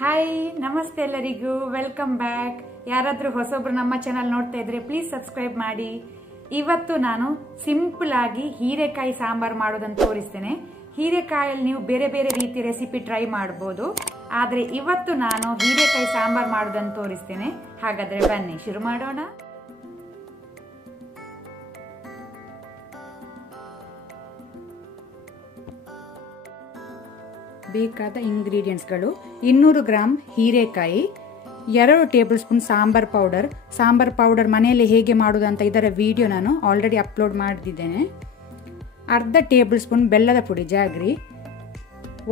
Hi ನಮಸ್ತೆ ಎಲ್ಲರಿಗೂ welcome back. ಯಾರಾದರೂ ಹೊಸೊಬ್ರು ನಮ್ಮ ಚಾನಲ್ ನೋಡ್ತಾ ಇದ್ರೆ ಪ್ಲೀಸ್ ಸಬ್ಸ್ಕ್ರೈಬ್ ಮಾಡಿ. ಇವತ್ತು ನಾನು ಸಿಂಪಲ್ ಆಗಿ ಹೀರೆಕಾಯಿ ಸಾಂಬಾರ್ ಮಾಡೋದನ್ನು ತೋರಿಸ್ತೇನೆ. ಹೀರೆಕಾಯಲ್ಲಿ ನೀವು ಬೇರೆ ಬೇರೆ ರೀತಿಯ ರೆಸಿಪಿ ಟ್ರೈ ಮಾಡಬಹುದು, ಆದ್ರೆ ಇವತ್ತು ನಾನು ಹೀರೆಕಾಯಿ ಸಾಂಬಾರ್ ಮಾಡೋದನ್ನು ತೋರಿಸ್ತೇನೆ. ಹಾಗಾದ್ರೆ ಬನ್ನಿ ಶುರು ಮಾಡೋಣ. ಬೇಕಾದ ಇಂಗ್ರೀಡಿಯೆಂಟ್ಸ್ಗಳು: 200 ಗ್ರಾಂ ಹೀರೆಕಾಯಿ, 2 ಟೇಬಲ್ ಸ್ಪೂನ್ ಸಾಂಬಾರ್ ಪೌಡರ್ ಮನೆಯಲ್ಲಿ ಹೇಗೆ ಮಾಡುವುದಂತ ಇದರ ವಿಡಿಯೋ ನಾನು ಆಲ್ರೆಡಿ ಅಪ್ಲೋಡ್ ಮಾಡಿದ್ದೇನೆ. ಅರ್ಧ ಟೇಬಲ್ ಸ್ಪೂನ್ ಬೆಲ್ಲದ ಪುಡಿ jaggery,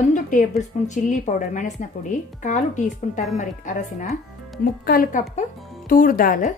1 table spoon chilli powder ಮೆಣಸಿನ ಪುಡಿ, 1/4 ಟೀ ಸ್ಪೂನ್ ಟರ್ಮರಿಕ್ ಅರಸಿನ, 3/4 ಕಪ್ ತೂರ್ ದಾಲ್,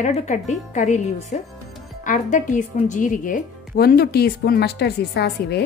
2 ಕಡ್ಡಿ ಕರಿ ಲೀವ್ಸ್, ಅರ್ಧ ಟೀ ಸ್ಪೂನ್ ಜೀರಿಗೆ, 1 ಟೀ ಸ್ಪೂನ್ ಮಸ್ಟರ್ಡ್ ಸೀಡ್ ಸಾಸಿವೆ,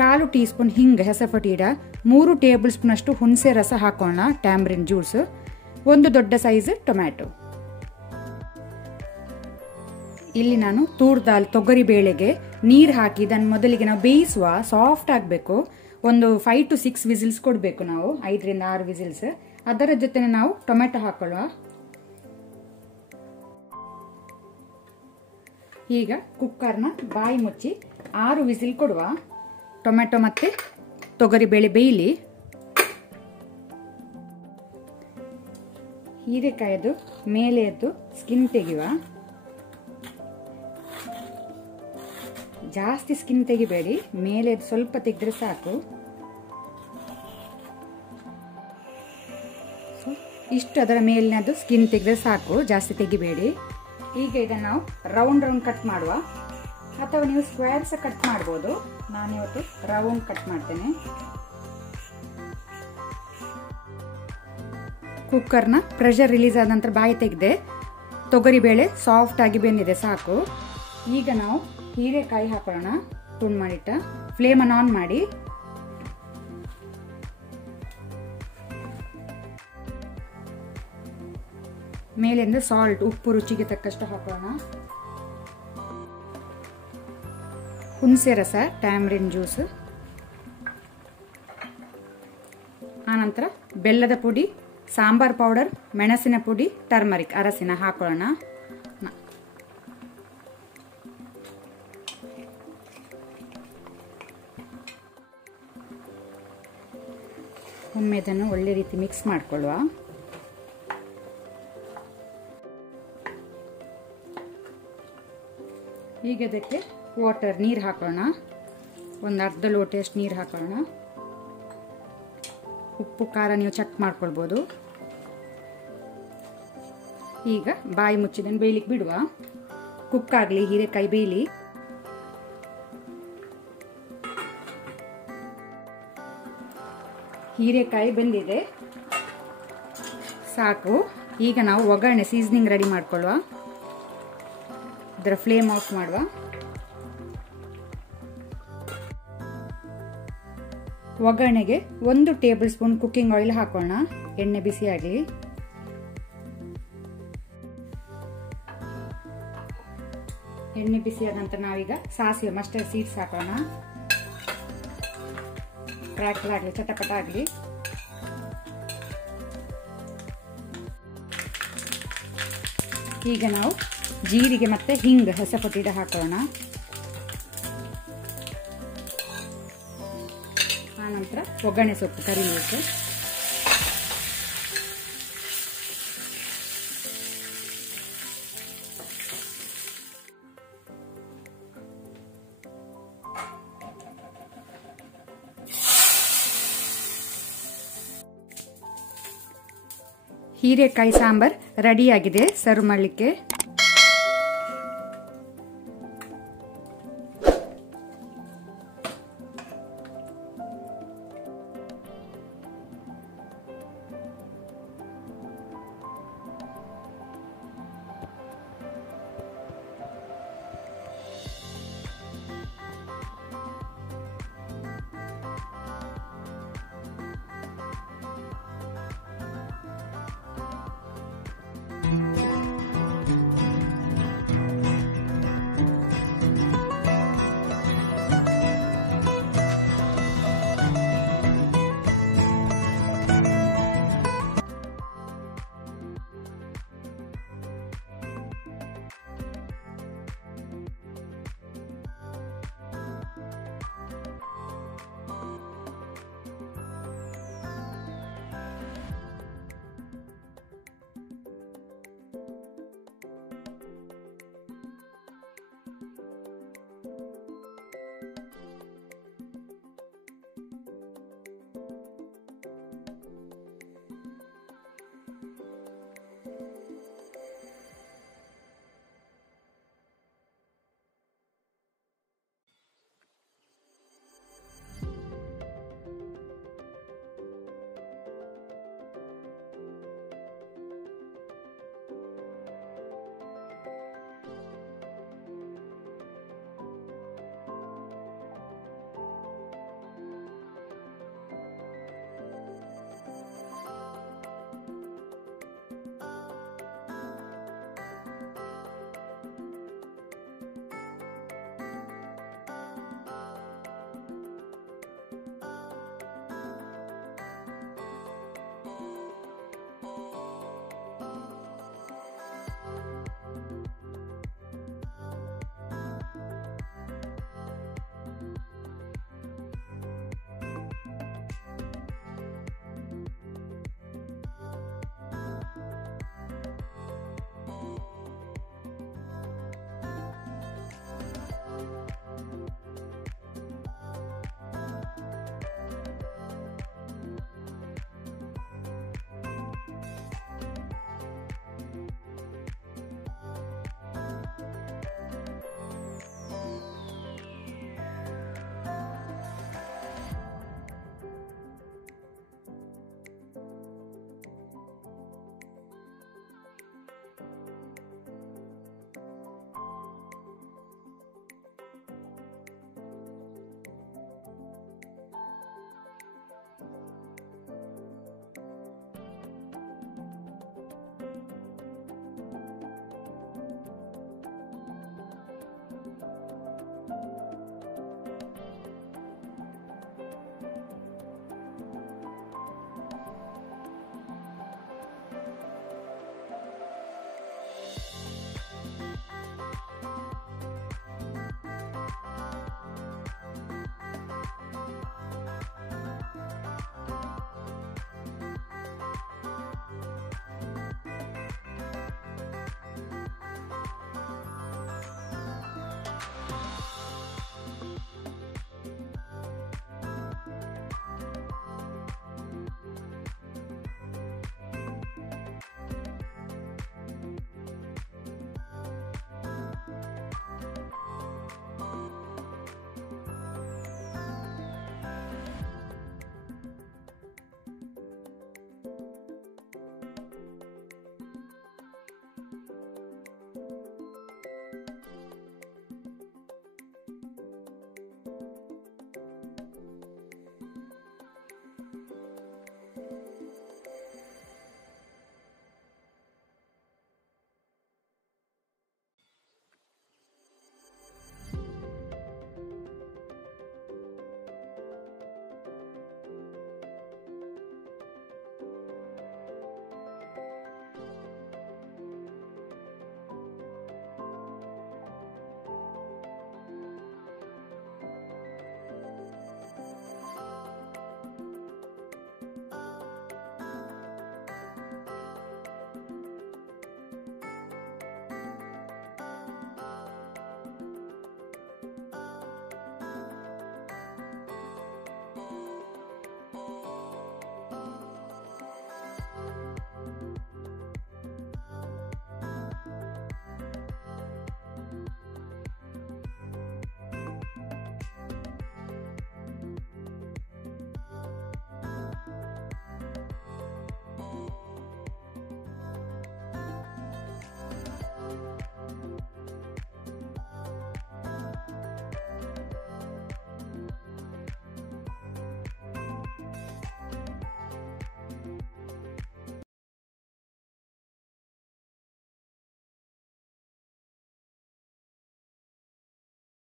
1/4 ಟೀ ಸ್ಪೂನ್ ಹಿಂಗ್ ಹೆಸಫಟೀಡ, 3 ಟೇಬಲ್ ಸ್ಪೂನ್ ಅಷ್ಟು ಹುಣಸೆ ರಸ ಹಾಕೋಣ, ಟ್ಯಾಮ್ರಿನ್ ಜ್ಯೂಸ್, 1 ದೊಡ್ಡ ಸೈಜ್ ಟೊಮ್ಯಾಟೊ. ಇಲ್ಲಿ ನಾನು ತೂರ್ ದಾಲ್ ತೊಗರಿ ಬೇಳೆಗೆ ನೀರು ಹಾಕಿ ಇದನ್ನು ಮೊದಲಿಗೆ ನಾವು ಬೇಯಿಸುವ, ಸಾಫ್ಟ್ ಆಗಬೇಕು. ಒಂದು 5 to 6 ವಿಸಿಲ್ಸ್ ಕೊಡಬೇಕು ನಾವು, 5 ರಿಂದ 6 ವಿಸಿಲ್ಸ್. ಅದರ ಜೊತೆ ನಾವು ಟೊಮ್ಯಾಟೊ ಹಾಕೊಳ್ಳುವ. ಈಗ ಕುಕ್ಕರ್ನ ಬಾಯಿ ಮುಚ್ಚಿ 6 ವಿಸಿಲ್ ಕೊಡುವ. ಟೊಮೆಟೊ ಮತ್ತೆ ತೊಗರಿ ಬೇಳೆ ಬೇಯಲಿ. ಹೀರೆಕಾಯದು ಮೇಲೆಯದ್ದು ಸ್ಕಿನ್ ತೆಗೆಯುವ. ಜಾಸ್ತಿ ಸ್ಕಿನ್ ತೆಗಿಬೇಡಿ, ಮೇಲೆದ್ದು ಸ್ವಲ್ಪ ತೆಗೆದ್ರೆ ಸಾಕು. ಇಷ್ಟು ಅದರ ಮೇಲಿನದು ಸ್ಕಿನ್ ತೆಗೆದ್ರೆ ಸಾಕು, ಜಾಸ್ತಿ ತೆಗಿಬೇಡಿ. ಈಗ ಇದನ್ನು ನಾವು ರೌಂಡ್ ಕಟ್ ಮಾಡುವ, ಅಥವಾ ನೀವು ಸ್ಕ್ವೇರ್ಸ್ ಕಟ್ ಮಾಡಬಹುದು. ನಾನಿವತ್ತು ರೌಂಡ್ ಕಟ್ ಮಾಡ್ತೇನೆ. ಕುಕ್ಕರ್ನ ಪ್ರೆಷರ್ ರಿಲೀಸ್ ಆದ ನಂತರ ಬಾಯಿ ತೆಗೆದೆ. ತೊಗರಿ ಬೇಳೆ ಸಾಫ್ಟ್ ಆಗಿ ಬೆಂದಿದೆ, ಸಾಕು. ಈಗ ನಾವು ಹೀರೆಕಾಯಿ ಹಾಕೋಣ, ತುಂಡು ಮಾಡಿಟ್ಟ. ಫ್ಲೇಮನ್ನು ಆನ್ ಮಾಡಿ. ಮೇಲಿಂದ ಸಾಲ್ಟ್, ಉಪ್ಪು ರುಚಿಗೆ ತಕ್ಕಷ್ಟು ಹಾಕೋಣ. ಹುಣಸೆ ರಸ, ಟ್ಯಾಮ್ರಿನ್ ಜ್ಯೂಸ್, ಆನಂತರ ಬೆಲ್ಲದ ಪುಡಿ, ಸಾಂಬಾರ್ ಪೌಡರ್, ಮೆಣಸಿನ ಪುಡಿ, ಟರ್ಮರಿಕ್ ಅರಸಿನ ಹಾಕೊಳ್ಳೋಣ. ಒಮ್ಮೆ ಇದನ್ನು ಒಳ್ಳೆ ರೀತಿ ಮಿಕ್ಸ್ ಮಾಡಿಕೊಳ್ಳುವ. ಈಗ ಇದಕ್ಕೆ ವಾಟರ್, ನೀರು ಹಾಕೋಣ. ಒಂದು ಅರ್ಧ ಲೋಟೆಯಷ್ಟು ನೀರು ಹಾಕೋಣ. ಉಪ್ಪು ಖಾರ ನೀವು ಚೆಕ್ ಮಾಡ್ಕೊಳ್ಬೋದು. ಈಗ ಬಾಯಿ ಮುಚ್ಚಿದನ್ನು ಬೇಯಲಿಕ್ಕೆ ಬಿಡುವ. ಕುಕ್ ಆಗಲಿ, ಹೀರೆಕಾಯಿ ಬೇಯಲಿ. ಹೀರೆಕಾಯಿ ಬೆಂದಿದೆ, ಸಾಕು. ಈಗ ನಾವು ಒಗ್ಗರಣೆ ಸೀಸನಿಂಗ್ ರೆಡಿ ಮಾಡ್ಕೊಳ್ಳುವ. ಇದರ ಫ್ಲೇಮ್ ಆಫ್ ಮಾಡುವ. ಒಗ್ಗರಣೆಗೆ 1 ಟೇಬಲ್ ಸ್ಪೂನ್ ಕುಕ್ಕಿಂಗ್ ಆಯಿಲ್ ಹಾಕೋಣ. ಎಣ್ಣೆ ಬಿಸಿ ಆಗಲಿ. ಎಣ್ಣೆ ಬಿಸಿ ಆದ ನಂತರ ನಾವೀಗ ಸಾಸಿವೆ, ಮಸ್ಟರ್ಡ್ ಸೀಡ್ಸ್ ಹಾಕೋಣ. ಕ್ರ್ಯಾಕಲ್ ಆಗಲಿ, ಚಟಪಟ ಆಗಲಿ. ಈಗ ನಾವು ಜೀರಿಗೆ ಮತ್ತೆ ಹಿಂಗ್ ಹೆಸಪುಟ್ಟಿಡ ಹಾಕೋಣ. ಆನಂತರ ಒಗ್ಗರಣೆ ಸೊಪ್ಪು, ಕರಿ ಲೀವ್ಸ್. ಹೀರೆಕಾಯಿ ಸಾಂಬಾರ್ ರೆಡಿಯಾಗಿದೆ ಸರ್ವ್ ಮಾಡಲಿಕ್ಕೆ.